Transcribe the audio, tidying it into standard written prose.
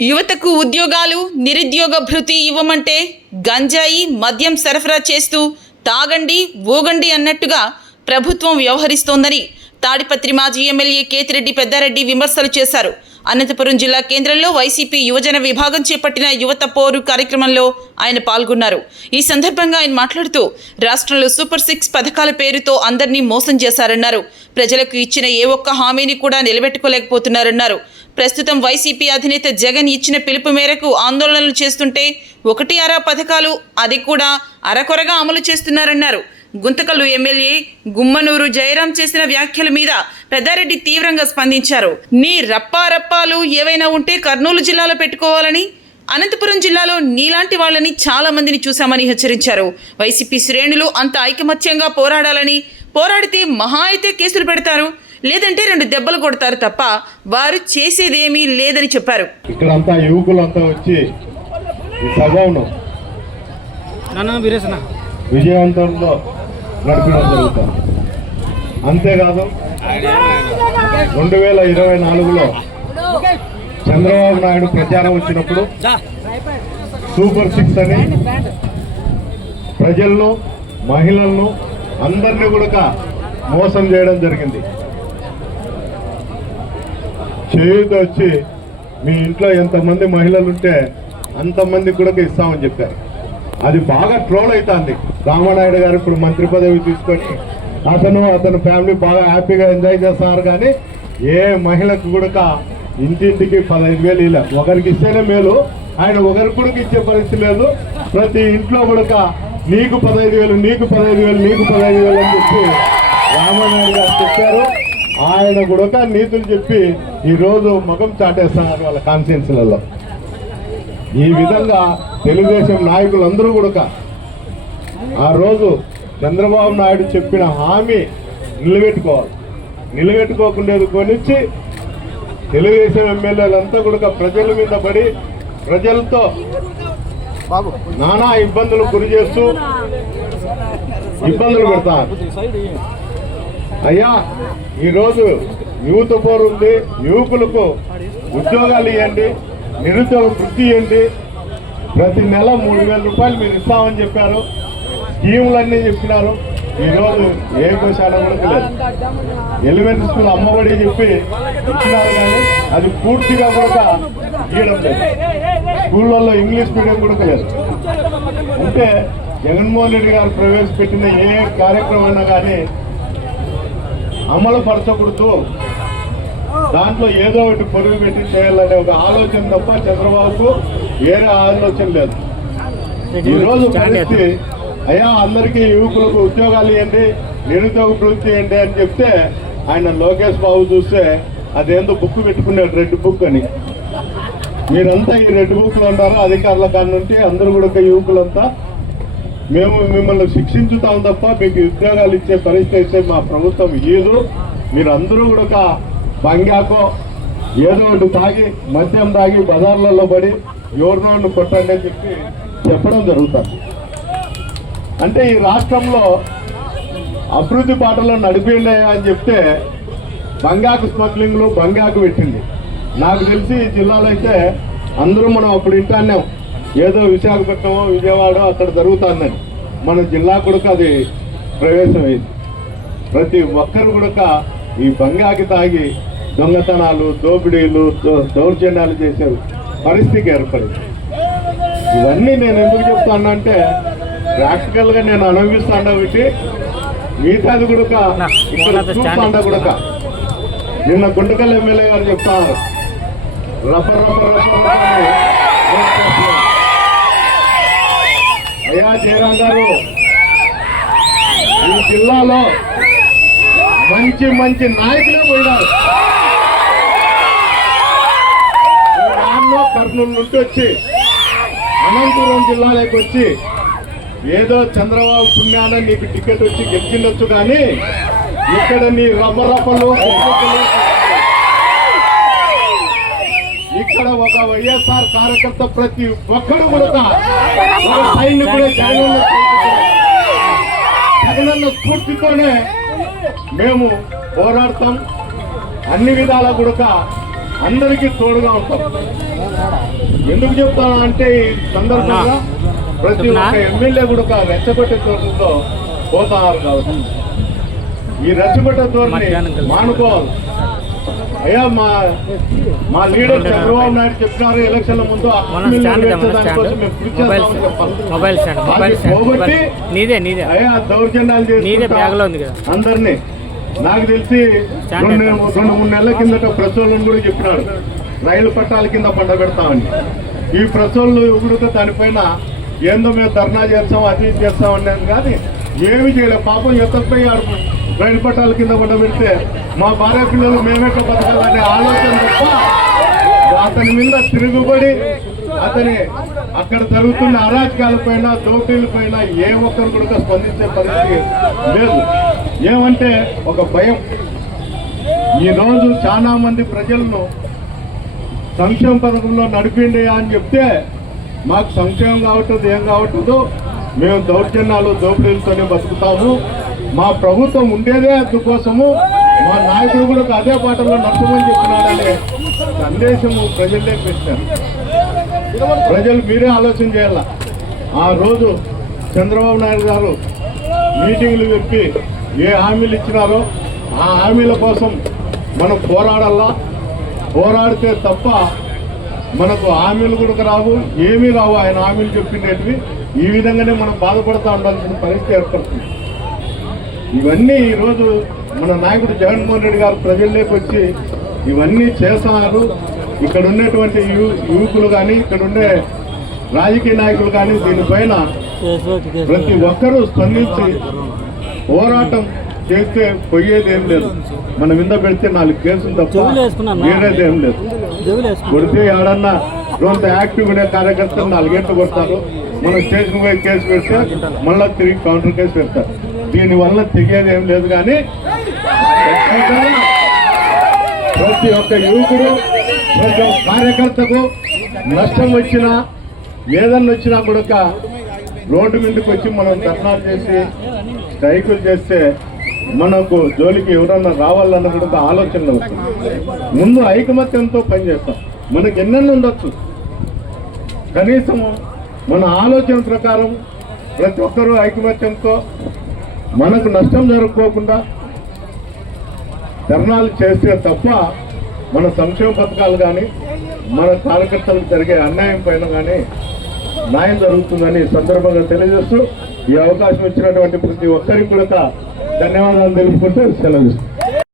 యువతకు ఉద్యోగాలు, నిరుద్యోగ భృతి ఇవ్వమంటే గంజాయి, మద్యం సరఫరా చేస్తూ తాగండి, ఊగండి అన్నట్టుగా ప్రభుత్వం వ్యవహరిస్తోందని తాడిపత్రి మాజీ ఎమ్మెల్యే కేతిరెడ్డి పెద్దారెడ్డి విమర్శలు చేశారు. అనంతపురం జిల్లా కేంద్రంలో వైసీపీ యువజన విభాగం చేపట్టిన యువత పోరు కార్యక్రమంలో ఆయన పాల్గొన్నారు. ఈ సందర్భంగా ఆయన మాట్లాడుతూ రాష్ట్రంలో సూపర్ 6 పథకాల పేరుతో అందరినీ మోసం చేశారన్నారు. ప్రజలకు ఇచ్చిన ఏ ఒక్క హామీని కూడా నిలబెట్టుకోలేకపోతున్నారన్నారు. ప్రస్తుతం వైసీపీ అధినేత జగన్ ఇచ్చిన పిలుపు మేరకు ఆందోళనలు చేస్తుంటే 1 పథకాలు అది కూడా అరకొరగా అమలు చేస్తున్నారన్నారు. గుంతకల్లు ఎమ్మెల్యే గుమ్మనూరు జయరాం చేసిన వ్యాఖ్యల మీద పెద్దారెడ్డి తీవ్రంగా స్పందించారు. నీ రప్పారప్పాలు ఏవైనా ఉంటే కర్నూలు జిల్లాలో పెట్టుకోవాలని, అనంతపురం జిల్లాలో నీలాంటి వాళ్ళని చాలా మందిని చూశామని హెచ్చరించారు. వైసీపీ శ్రేణులు అంత ఐకమత్యంగా పోరాడాలని, పోరాడితే మహా అయితే కేసులు పెడతారు, లేదంటే 2 దెబ్బలు కొడతారు తప్ప వారు చేసేదేమీ లేదని చెప్పారు. ఇక్కడంతా యువకులంతా వచ్చి ఈ సభను విజయవంతంలో నడపడం జరుగుతుంది. అంతేకాదు 2024లో చంద్రబాబు నాయుడు ప్రచారం వచ్చినప్పుడు సూపర్ 6 అని ప్రజలను, మహిళలను అందరినీ కూడా మోసం చేయడం జరిగింది. చేయుతో వచ్చి మీ ఇంట్లో ఎంతమంది మహిళలు ఉంటే అంతమంది కూడా ఇస్తామని చెప్పారు. అది బాగా ట్రోల్ అవుతుంది. రామానాయుడు గారు ఇప్పుడు మంత్రి పదవి తీసుకొని అతను ఫ్యామిలీ బాగా హ్యాపీగా ఎంజాయ్ చేస్తున్నారు. కానీ ఏ మహిళకు కూడా ఇంటింటికి 15,000 ఇలా ఒకరికి ఇస్తేనే మేలు, ఆయన ఒకరికి కూడా ఇచ్చే పరిస్థితి లేదు. ప్రతి ఇంట్లో కూడా నీకు 15,000, నీకు 15,000, నీకు 15,000 అని చెప్పి రామానాయుడు గారు చెప్పారు. ఆయన కూడా నీతులు చెప్పి ఈరోజు ముఖం చాటేస్తున్నారు వాళ్ళ కాన్స్టిట్యున్సీలలో. ఈ విధంగా తెలుగుదేశం నాయకులందరూ కూడా ఆ రోజు చంద్రబాబు నాయుడు చెప్పిన హామీ నిలబెట్టుకోవాలి. నిలబెట్టుకోకుండా కొనిచ్చి తెలుగుదేశం ఎమ్మెల్యేలంతా కూడా ప్రజల మీద పడి ప్రజలతో నానా ఇబ్బందులు గురి చేస్తూ ఇబ్బందులు పెడతారు. అయ్యా, ఈరోజు యువత పోరు ఉంది, యువకులకు ఉద్యోగాలు ఇవ్వండి, నిరుద్యోగ వృత్తి ఇవ్వండి, ప్రతి నెల 3,000 రూపాయలు మీరు ఇస్తామని చెప్పారు. స్కీములన్నీ చెప్పినారు. ఈరోజు ఏ గోశాల కూడా లేదు. ఎలిమెంటరీ స్కూల్ అమ్మఒడి చెప్పి ఇచ్చినారు, కానీ అది పూర్తిగా కూడా ఇవ్వడం లేదు. స్కూళ్ళల్లో ఇంగ్లీష్ మీడియం కూడా లేదు. అంటే జగన్మోహన్ రెడ్డి గారు ప్రవేశపెట్టిన ఏ కార్యక్రమం అయినా కానీ అమలు పరచకూడదు, దాంట్లో ఏదో ఒకటి పొరుగు పెట్టి చేయాలనే ఒక ఆలోచన తప్ప చంద్రబాబుకు వేరే ఆలోచన లేదు. ఈరోజు పరిస్థితి, అయ్యా అందరికీ యువకులకు ఉద్యోగాలు ఇవ్వండి, నిరుద్యోగ వృత్తి ఇవ్వండి అని చెప్తే ఆయన లోకేష్ బాబు చూస్తే అదేందో బుక్ పెట్టుకున్నాడు, రెడ్ బుక్ అని. మీరంతా ఈ రెడ్ బుక్లు అంటారు అధికారుల కాడ నుండి. అందరూ కూడా యువకులంతా మేము మిమ్మల్ని శిక్షించుతాం తప్ప మీకు ఉద్యోగాలు ఇచ్చే పరిస్థితి అయితే మా ప్రభుత్వం ఇయ్యదు. మీరు అందరూ కూడా బంగాకో ఏదో ఒకటి తాగి, మద్యం తాగి బజార్లలో పడి ఎవరినోళ్ళు కొట్టండి అని చెప్పి చెప్పడం జరుగుతుంది. అంటే ఈ రాష్ట్రంలో అభివృద్ధి బాటలో నడిపిండే అని చెప్తే బంగాకు స్మగ్లింగ్లు బంగాకు పెట్టింది. నాకు తెలిసి ఈ జిల్లాలో అయితే అందరూ మనం అప్పుడు ఇంటాన్నాం, ఏదో విశాఖపట్నమో విజయవాడ అక్కడ జరుగుతుందని. మన జిల్లా కూడా అది ప్రవేశమైంది. ప్రతి ఒక్కరు కూడా ఈ బంగాకి తాగి దొంగతనాలు, దోపిడీలు, దౌర్జన్యాలు చేసే పరిస్థితికి ఏర్పడింది. ఇవన్నీ నేను ఎందుకు చెప్తాను అంటే ప్రాక్టికల్గా నేను అనుభవిస్తాను కాబట్టి మిగతాది కూడా ఇక్కడ చూస్తాండ కూడా. నిన్న గుంటకల్ ఎమ్మెల్యే గారు చెప్తాను, అయ్యా జయరాం గారు, ఈ జిల్లాలో మంచి మంచి నాయకులే పోయినారు. కర్నూలు నుండి వచ్చి అనంతపురం జిల్లాలోకి వచ్చి ఏదో చంద్రబాబు పుణ్యాన నీకు టికెట్ వచ్చి గెలిచిండొచ్చు, కానీ ఇక్కడ నీ రబ్బరప్పలు ఇక్కడ ఒక వైఎస్ఆర్ కార్యకర్త ప్రతి ఒక్కరు కూడా సైనికుడే జగనన్న స్ఫూర్తితోనే మేము పోరాడతాం. అన్ని విధాలా కూడా అందరికీ తోడుగా ఉంటాం. ఎందుకు చెప్తాను అంటే ఈ సందర్భంగా ప్రతి ఒక్క ఎమ్మెల్యే కూడా ఒక రెచ్చగొట్టే ధోరణితో పోతున్నారు కాబట్టి ఈ రెచ్చగొట్టే ధోరణి మానుకోవాలి. అయ్యా మా లీడర్ చంద్రబాబు నాయుడు చెప్పినారు ఎలక్షన్ల ముందు దానికోసం మేము కృషి చేస్తామని చెప్పాలి. పోగొట్టి అయ్యా దౌర్జన్యాలు చేసి అందరినీ నాకు తెలిసి 2-3 నెలల కిందట ప్రసోళ్ళను కూడా చెప్పినాడు రైలు పట్టాల కింద పండ పెడతామని. ఈ ప్రసోళ్ళు కూడా దానిపైన ఏందో మేము ధర్నా చేస్తాం అది చేస్తాం అనేది కానీ ఏమి చేయలేదు. పాపం ఎత్తపోయి రైలు పట్టాల కింద పండ పెడితే మా భార్య పిల్లలు మేమెట్లా బతకాలనే ఆలోచన తప్ప అతని మీద తిరుగుబడి అతని అక్కడ జరుగుతున్న అరాచకాల పైన దోపిడీల పైన ఏ ఒక్కరు కూడా స్పందించే పరిస్థితి లేదు. ఏమంటే ఒక భయం. ఈరోజు చాలా మంది ప్రజలను సంక్షేమ పథకంలో నడిపిండి అని చెప్తే మాకు సంక్షేమం కావట్లేదు ఏం కావట్లేదు, మేము దౌర్జన్యాలు దోపిడీలతోనే బతుకుతాము, మా ప్రభుత్వం ఉండేదే అందుకోసము, మా నాయకుడు కూడా అదే పాటలో నచ్చమని చెప్పినాడనే సందేశము ప్రజలే పెట్టారు. ప్రజలు మీరే ఆలోచన చేయాల. ఆ రోజు చంద్రబాబు నాయుడు గారు మీటింగ్లు పెట్టి ఏ హామీలు ఇచ్చినారో ఆ హామీల కోసం మనం పోరాడాలా. పోరాడితే తప్ప మనకు హామీలు కూడా రావు, ఏమీ రావు. ఆయన హామీలు చెప్పినవి ఈ విధంగానే మనం బాధపడుతూ ఉండాల్సిన పరిస్థితి ఏర్పడుతుంది. ఇవన్నీ ఈరోజు మన నాయకుడు జగన్మోహన్ రెడ్డి గారు ప్రజల్లోకి వచ్చి ఇవన్నీ చేస్తున్నారు. ఇక్కడ ఉన్నటువంటి యువకులు కానీ ఇక్కడ ఉండే రాజకీయ నాయకులు కానీ దీనిపైన ప్రతి ఒక్కరూ స్పందించి పోరాటం చేస్తే పోయేది ఏం లేదు. మన మీద పెడితే 4 కేసులు తప్ప వేరేది ఏం లేదు. కొడితే ఏడన్నా కొంత యాక్టివ్ ఉండే కార్యకర్తలు 4 గంటలు కొడతారు. మనం స్టేషన్ పోయి కేసు పెడితే మళ్ళీ తిరిగి కౌంటర్ కేసు పెడతారు. దీనివల్ల తెగేది ఏం లేదు. కానీ ప్రతి ఒక్క యువకుడు ప్రతి ఒక్క కార్యకర్తకు నష్టం వచ్చినా ఏదన్నా వచ్చినా కూడా రోడ్డు మీదకి వచ్చి మనం ధర్నాలు చేసి స్ట్రైకులు చేస్తే మనకు జోలికి ఎవరన్నా రావాలన్న కూడా ఆలోచనలు వస్తుంది. ముందు ఐకమత్యంతో పనిచేస్తాం. మనకు ఎన్నెన్ని ఉండొచ్చు, కనీసం మన ఆలోచన ప్రకారం ప్రతి ఒక్కరూ ఐకమత్యంతో మనకు నష్టం జరగకోకుండా ధర్నాలు చేస్తే తప్ప మన సంక్షేమ పథకాలు కానీ మన కార్యకర్తలకు జరిగే అన్యాయం పైన కానీ న్యాయం జరుగుతుందని సందర్భంగా తెలియజేస్తూ ఈ అవకాశం ఇచ్చినటువంటి ప్రతి ఒక్కరికి కూడా ధన్యవాదాలు తెలుపుకుంటూ సెలవు.